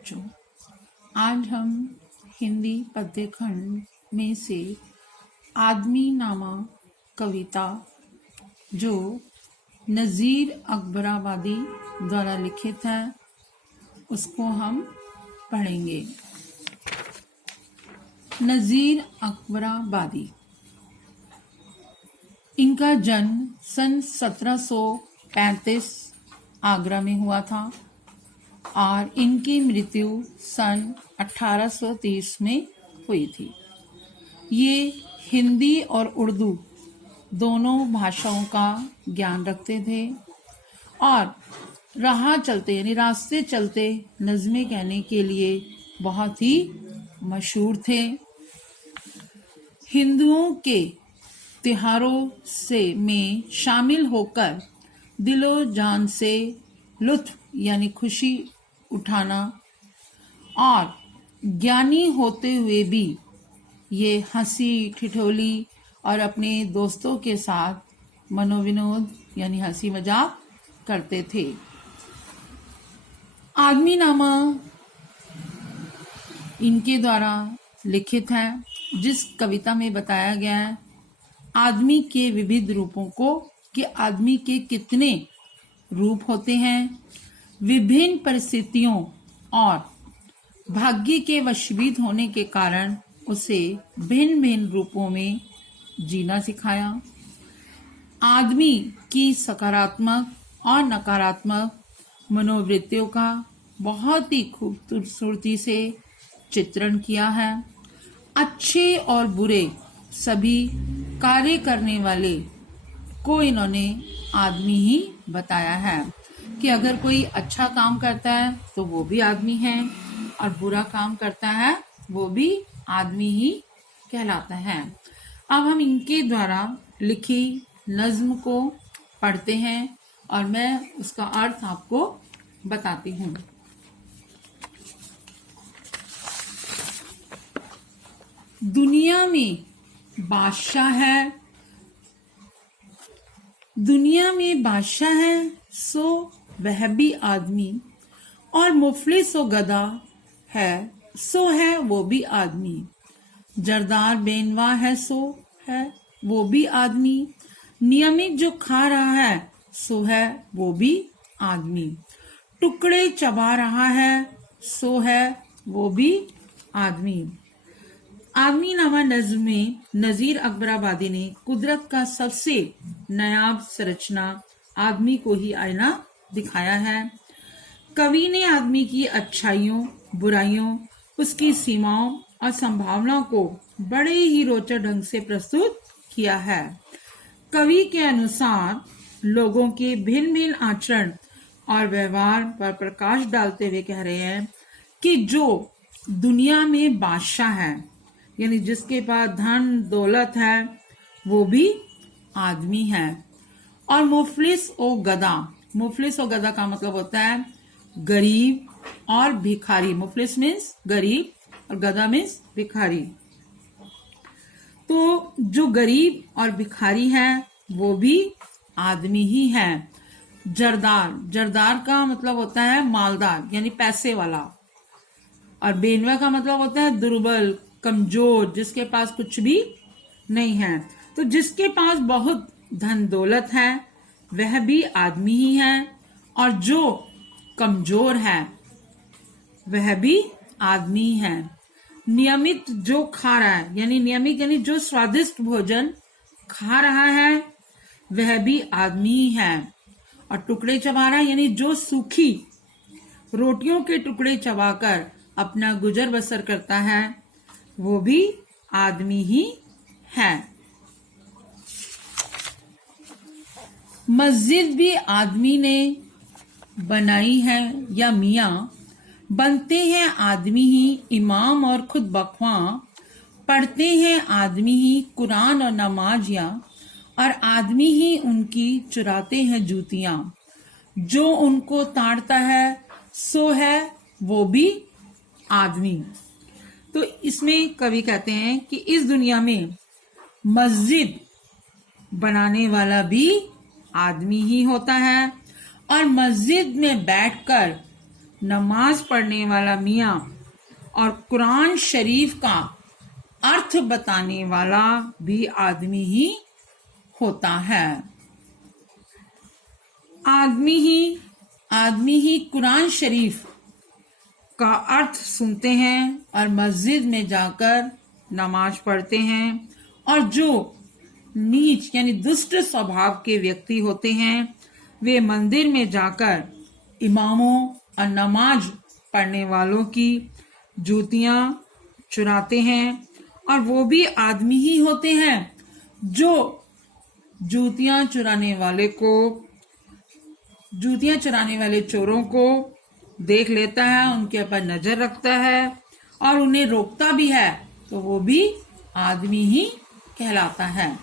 बच्चों, आज हम हिंदी पद्य खंड में से आदमी नामा कविता जो नज़ीर अकबराबादी द्वारा लिखित है उसको हम पढ़ेंगे। नज़ीर अकबराबादी, इनका जन्म सन 1735 आगरा में हुआ था और इनकी मृत्यु सन 1830 में हुई थी। ये हिंदी और उर्दू दोनों भाषाओं का ज्ञान रखते थे और राह चलते यानी रास्ते चलते नज़्में कहने के लिए बहुत ही मशहूर थे। हिंदुओं के त्योहारों से में शामिल होकर दिलो जान से लुत्फ यानी खुशी उठाना और ज्ञानी होते हुए भी ये हंसी ठिठोली और अपने दोस्तों के साथ मनोविनोद यानी हंसी मजाक करते थे। आदमी नामा इनके द्वारा लिखित है, जिस कविता में बताया गया है आदमी के विविध रूपों को कि आदमी के कितने रूप होते हैं, विभिन्न परिस्थितियों और भाग्य के वशीभूत होने के कारण उसे भिन्न भिन्न रूपों में जीना सिखाया। आदमी की सकारात्मक और नकारात्मक मनोवृत्तियों का बहुत ही खूबसूरती से चित्रण किया है। अच्छे और बुरे सभी कार्य करने वाले को इन्होंने आदमी ही बताया है कि अगर कोई अच्छा काम करता है तो वो भी आदमी है और बुरा काम करता है वो भी आदमी ही कहलाता है। अब हम इनके द्वारा लिखी नज्म को पढ़ते हैं और मैं उसका अर्थ आपको बताती हूँ। दुनिया में बादशाह है सो वह भी आदमी, और मुफलिस व गधा है सो है वो भी आदमी। जरदार बेनवा है सो है वो भी आदमी, नियमित जो खा रहा है सो है वो भी आदमी। टुकड़े चबा रहा है सो है वो भी आदमी। आदमी नामा नज़्म में नज़ीर अकबराबादी ने कुदरत का सबसे नायाब संरचना आदमी को ही आईना दिखाया है। कवि ने आदमी की अच्छाइयों बुराइयों, उसकी सीमाओं और संभावनाओं को बड़े ही रोचक ढंग से प्रस्तुत किया है। कवि के अनुसार लोगों के भिन्न भिन्न आचरण और व्यवहार पर प्रकाश डालते हुए कह रहे हैं कि जो दुनिया में बादशाह है यानी जिसके पास धन दौलत है वो भी आदमी है, और मुफलिस और गधा का मतलब होता है गरीब और भिखारी। मुफलिस मीन्स गरीब और गधा मीन्स भिखारी। तो जो गरीब और भिखारी है वो भी आदमी ही है। जरदार का मतलब होता है मालदार यानी पैसे वाला, और बेनवा का मतलब होता है दुर्बल कमजोर जिसके पास कुछ भी नहीं है। तो जिसके पास बहुत धन दौलत है वह भी आदमी ही है, और जो कमजोर है वह भी आदमी है। नियमित जो खा रहा है नियमित यानी जो स्वादिष्ट भोजन खा रहा है वह भी आदमी ही है, और टुकड़े चबा रहा है यानी जो सूखी रोटियों के टुकड़े चबाकर अपना गुजर बसर करता है वो भी आदमी ही है। मस्जिद भी आदमी ने बनाई है या मियाँ बनते हैं आदमी ही इमाम और खुद बख्वां, पढ़ते हैं आदमी ही कुरान और नमाजियाँ, और आदमी ही उनकी चुराते हैं जूतियाँ। जो उनको ताड़ता है सो है वो भी आदमी। तो इसमें कवि कहते हैं कि इस दुनिया में मस्जिद बनाने वाला भी आदमी ही होता है, और मस्जिद में बैठकर नमाज पढ़ने वाला मियाँ और कुरान शरीफ का अर्थ बताने वाला भी आदमी ही होता है। आदमी ही कुरान शरीफ का अर्थ सुनते हैं और मस्जिद में जाकर नमाज पढ़ते हैं, और जो नीच यानी दुष्ट स्वभाव के व्यक्ति होते हैं वे मंदिर में जाकर इमामों और नमाज पढ़ने वालों की जूतियां चुराते हैं, और वो भी आदमी ही होते हैं जो जूतियां चुराने वाले चोरों को देख लेता है, उनके ऊपर नजर रखता है और उन्हें रोकता भी है, तो वो भी आदमी ही कहलाता है।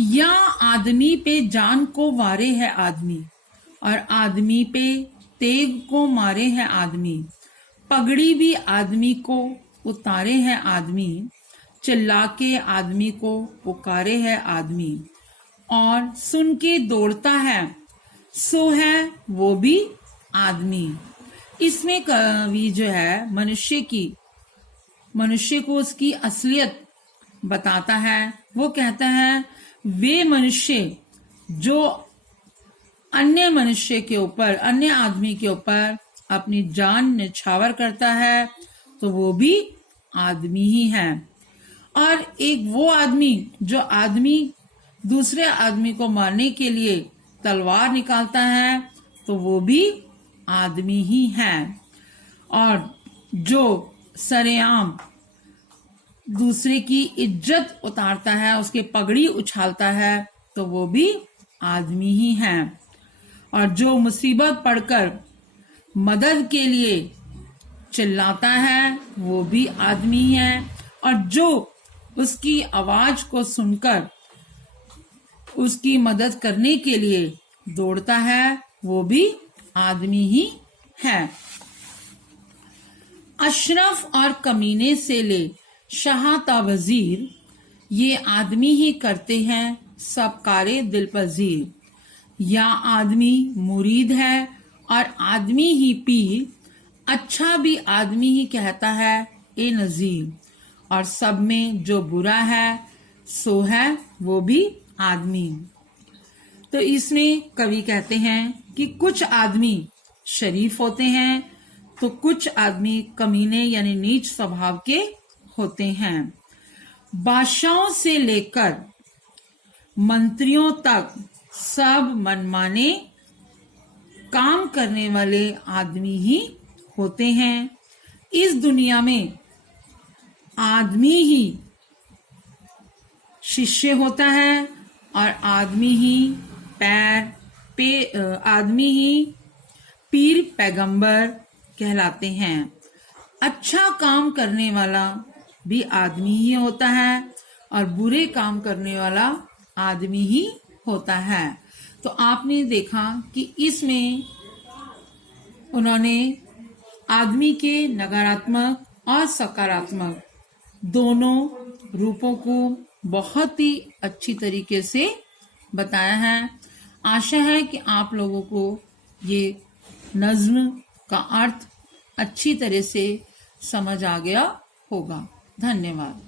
या आदमी पे जान को वारे है आदमी, और आदमी पे तेग को मारे है आदमी। पगड़ी भी आदमी को उतारे है आदमी, चिल्ला के आदमी को पुकारे है आदमी। और सुन के दौड़ता है सो है वो भी आदमी। इसमें कवि जो है मनुष्य को उसकी असलियत बताता है। वो कहता है वे मनुष्य जो अन्य आदमी के ऊपर अपनी जान निछावर करता है, तो वो भी आदमी ही है। और एक वो आदमी जो दूसरे आदमी को मारने के लिए तलवार निकालता है, तो वो भी आदमी ही है। और जो सरेआम दूसरे की इज्जत उतारता है, उसके पगड़ी उछालता है, तो वो भी आदमी ही है। और जो मुसीबत पड़कर मदद के लिए चिल्लाता है, वो भी आदमी है। और जो उसकी आवाज को सुनकर उसकी मदद करने के लिए दौड़ता है, वो भी आदमी ही है। अशरफ और कमीने से ले शाह ता वजीर, ये आदमी ही करते हैं सब कारे दिल पजीर। या आदमी मुरीद है और आदमी ही पीर, अच्छा भी आदमी ही कहता है ए नजीर। और सब में जो बुरा है सो है वो भी आदमी। तो इसमें कवि कहते हैं कि कुछ आदमी शरीफ होते हैं, तो कुछ आदमी कमीने यानी नीच स्वभाव के होते हैं। बादशाहों से लेकर मंत्रियों तक सब मनमाने काम करने वाले आदमी ही होते हैं। इस दुनिया में आदमी ही शिष्य होता है और आदमी ही पीर पैगंबर कहलाते हैं। अच्छा काम करने वाला भी आदमी ही होता है और बुरे काम करने वाला आदमी ही होता है। तो आपने देखा कि इसमें उन्होंने आदमी के नकारात्मक और सकारात्मक दोनों रूपों को बहुत ही अच्छी तरीके से बताया है। आशा है कि आप लोगों को ये नज्म का अर्थ अच्छी तरह से समझ आ गया होगा। धन्यवाद।